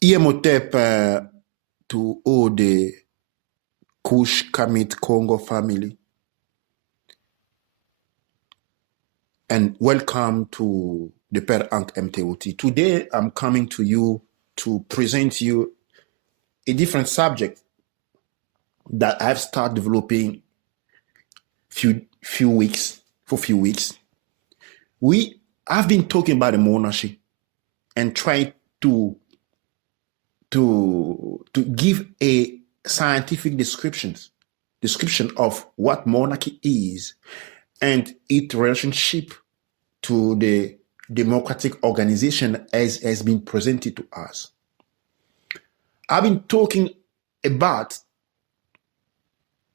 Iemotep to all the Kush Kamit Congo family. And welcome to the Per Ank MTOT. Today, I'm coming to you to present you a different subject that I've started developing for few weeks. I've been talking about the monarchy and trying to give a scientific description of what monarchy is and its relationship to the democratic organization as has been presented to us. I've been talking about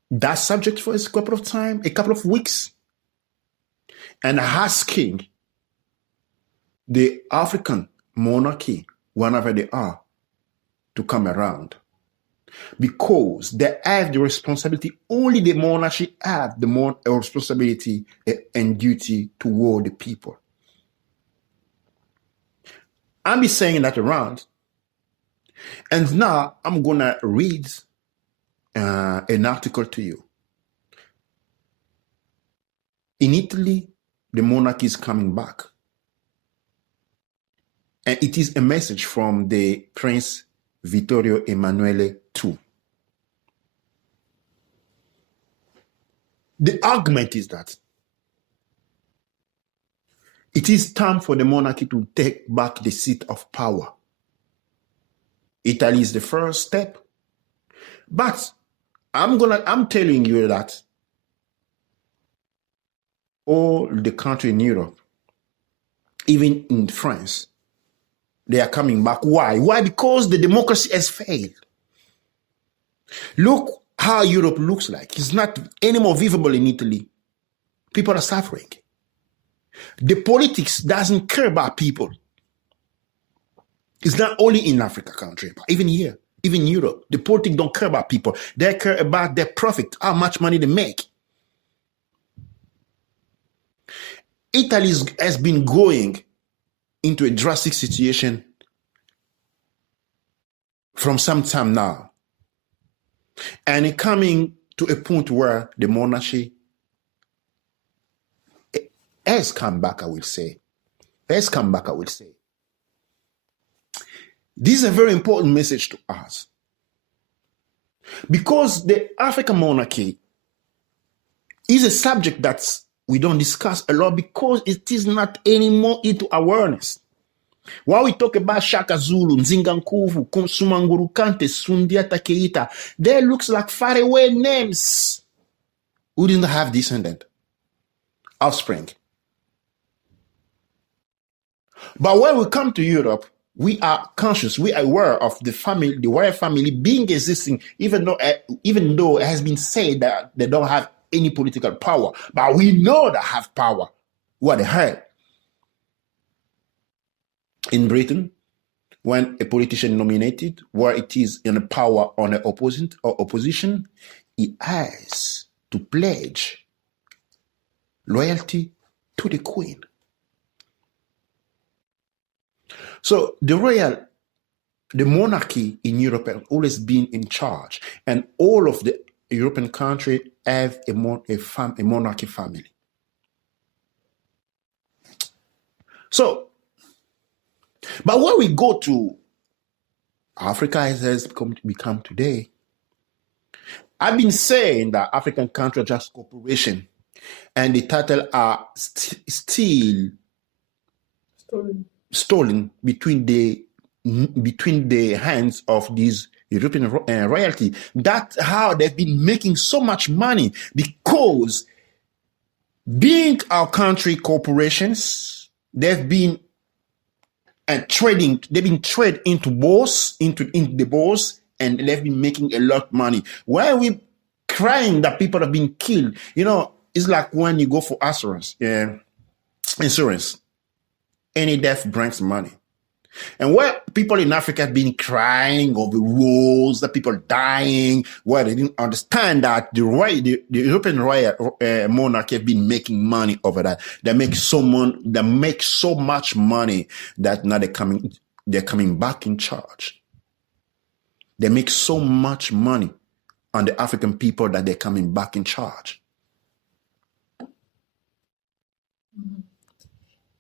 that subject for a couple of weeks, and asking the African monarchy, whenever they are, to come around, because they have the responsibility. Only the monarchy have the responsibility and duty toward the people. I'll be saying that around, and now I'm gonna read an article to you. In Italy, the monarchy is coming back, and it is a message from the Prince Vittorio Emanuele II. The argument is that it is time for the monarchy to take back the seat of power. Italy is the first step, but I'm telling you that all the country in Europe, even in France, they are coming back. Why? Why? Because the democracy has failed. Look how Europe looks like. It's not anymore viable in Italy. People are suffering. The politics doesn't care about people. It's not only in Africa country, but even here, even Europe. The politics don't care about people. They care about their profit, how much money they make. Italy has been going into a drastic situation from some time now, and it's coming to a point where the monarchy has come back, I will say. This is a very important message to us, because the African monarchy is a subject that we don't discuss a lot, because it is not anymore into awareness. While we talk about Shaka Zulu, Nzinga Nkuvu, Sumanguru Kante, Sundiata Keita, they looks like faraway names who didn't have descendant, offspring. But when we come to Europe, we are conscious, we are aware of the family, the royal family being existing, even though it has been said that they don't have any political power. But we know they have power. What they had. In Britain, when a politician nominated, where it is in a power on an opposition, he has to pledge loyalty to the Queen. So the monarchy in Europe has always been in charge, and all of the European countries have a monarchy family. So, but when we go to Africa, as has become today, I've been saying that African countries are just corporation, and the title are still stolen between the hands of these European royalty. That's how they've been making so much money, because being our country corporations, they've been trading into the bourse, and they've been making a lot of money. Why are we crying that people have been killed? You know, it's like when you go for insurance. Any death brings money. And where people in Africa have been crying over wars, that people dying, where they didn't understand that the European royal monarchy have been making money over that. They make so much money that now they're coming back in charge. They make so much money on the African people that they're coming back in charge.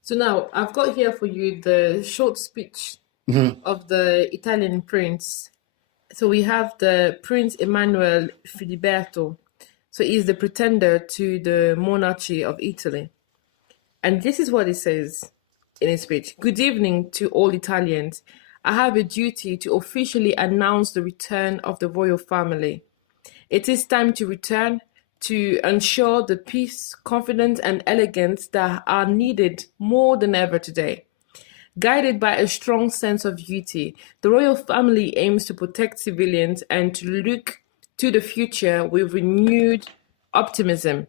So now I've got here for you the short speech of the Italian prince. So we have the Prince Emanuele Filiberto. So he's the pretender to the monarchy of Italy. And this is what he says in his speech. Good evening to all Italians. I have a duty to officially announce the return of the royal family. It is time to return to ensure the peace, confidence, and elegance that are needed more than ever today. Guided by a strong sense of duty, the royal family aims to protect civilians and to look to the future with renewed optimism.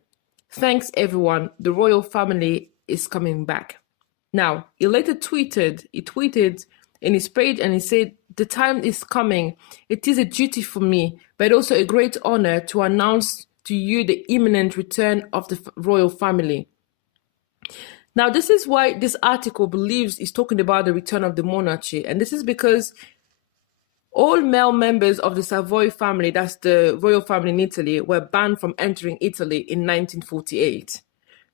Thanks, everyone. The royal family is coming back. Now, he later tweeted in his page and he said, the time is coming. It is a duty for me, but also a great honor to announce to you the imminent return of the royal family. Now, this is why this article believes is talking about the return of the monarchy. And this is because all male members of the Savoy family, that's the royal family in Italy, were banned from entering Italy in 1948,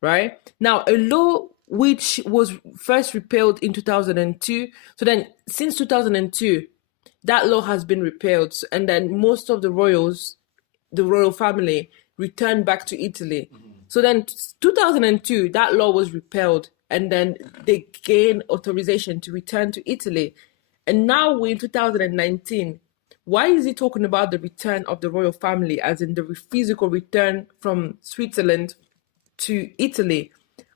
right? Now, a law which was first repealed in 2002. So then, since 2002, that law has been repealed. And then most of the royals, the royal family, returned back to Italy. So then 2002, that law was repealed. And then they gained authorization to return to Italy. And now we're in 2019. Why is he talking about the return of the royal family, as in the physical return from Switzerland to Italy,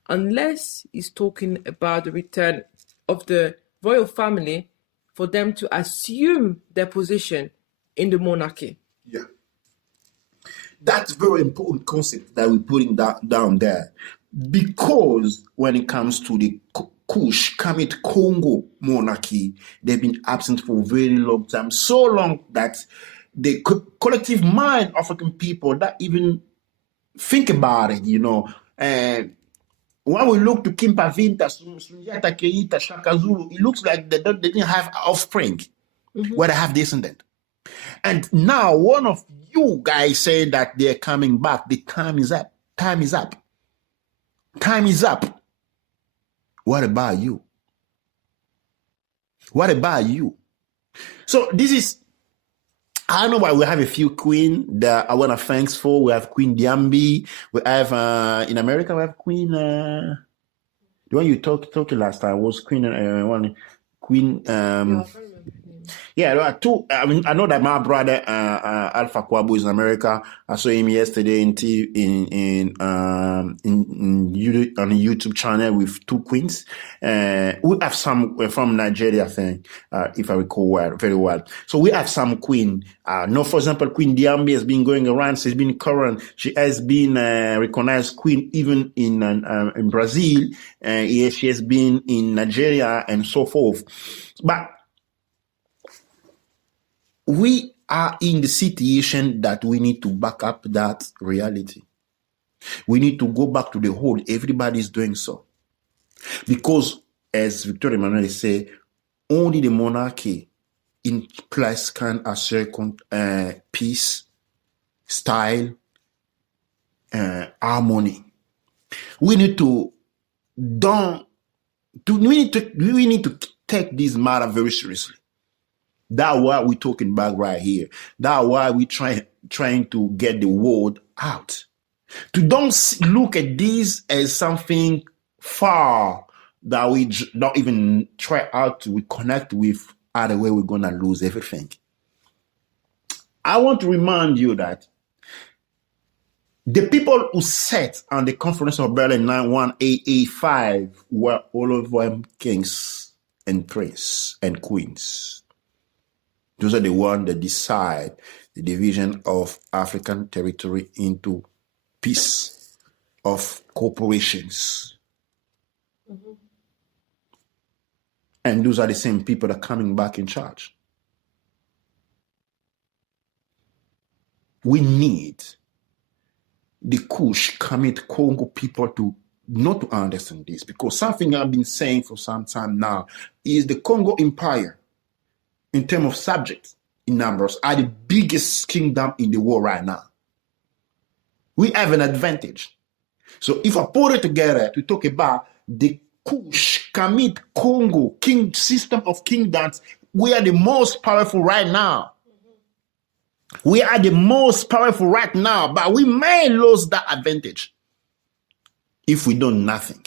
unless he's talking about the return of the royal family for them to assume their position in the monarchy? Yeah. That's very important concept that we're putting down there. Because when it comes to the Kush, Kamit Congo monarchy, they've been absent for a very long time. So long that the collective mind of African people that even think about it, you know. And when we look to Kimpa Vinta, Sundiata Keita, Shaka Zulu, it looks like they didn't have offspring, where they have descendant. And now one of you guys say that they're coming back. The time is up. Time is up. Time is up. What about you? What about you? So this is, I don't know why we have a few queen that I want to thank for. We have Queen Diambi. We have, in America, we have Queen, the one you talked last time was Queen, yeah, there are two. I mean, I know that my brother Alpha Kwabo is in America. I saw him yesterday on YouTube, on a YouTube channel with two queens. We have some from Nigeria, I think, if I recall very well. So we have some queen. For example, Queen Diambi has been going around. She's been current. She has been recognized queen even in Brazil. She has been in Nigeria and so forth. But we are in the situation that we need to back up that reality. We need to go back to the whole. Everybody's doing so. Because, as Victoria Emmanuel said, only the monarchy in place can assure peace, style, harmony. We need to take this matter very seriously. That's why we're talking about right here. That's why we're trying to get the word out. To don't look at this as something far that we don't even try out to connect with. Either way, we're going to lose everything. I want to remind you that the people who sat on the Conference of Berlin 91885 were all of them kings and princes and queens. Those are the ones that decide the division of African territory into peace of corporations. And those are the same people that are coming back in charge. We need the Kush, Kamit, Congo people to not to understand this, because something I've been saying for some time now is the Congo Empire, in terms of subjects, in numbers, are the biggest kingdom in the world right now. We have an advantage. So if I put it together to talk about the Kush, Kamit, Congo, system of kingdoms, we are the most powerful right now. We are the most powerful right now, but we may lose that advantage if we do nothing.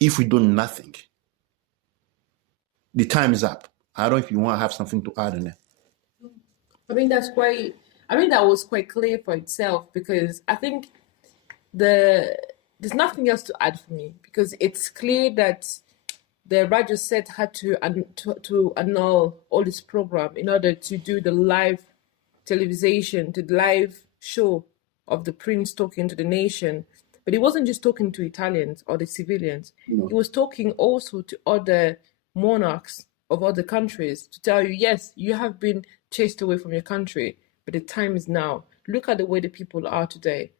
If we do nothing. The time is up. I don't know if you want to have something to add on it. I think that was quite clear for itself, because I think there's nothing else to add for me, because it's clear that the Raja set had to annul all this program in order to do the live television, to the live show of the prince talking to the nation. But he wasn't just talking to Italians or the civilians. No. He was talking also to other monarchs of other countries to tell you, yes, you have been chased away from your country, but the time is now. Look at the way the people are today.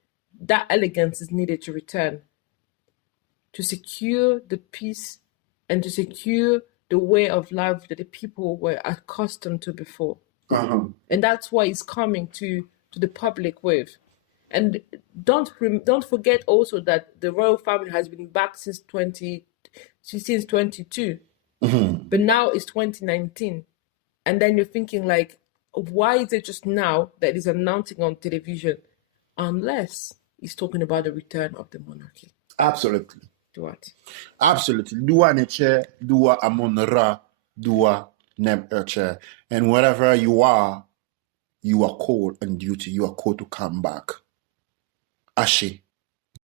That elegance is needed to return, to secure the peace and to secure the way of life that the people were accustomed to before. Uh-huh. And that's why he's coming to the public with. And don't forget also that the royal family has been back since 22. Mm-hmm. But now it's 2019. And then you're thinking, like, why is it just now that he's announcing on television? Unless he's talking about the return of the monarchy. Absolutely. What? Absolutely. Dua neche, dua amonra, dua nem eche. And wherever you are called on duty. You are called to come back. Ashe.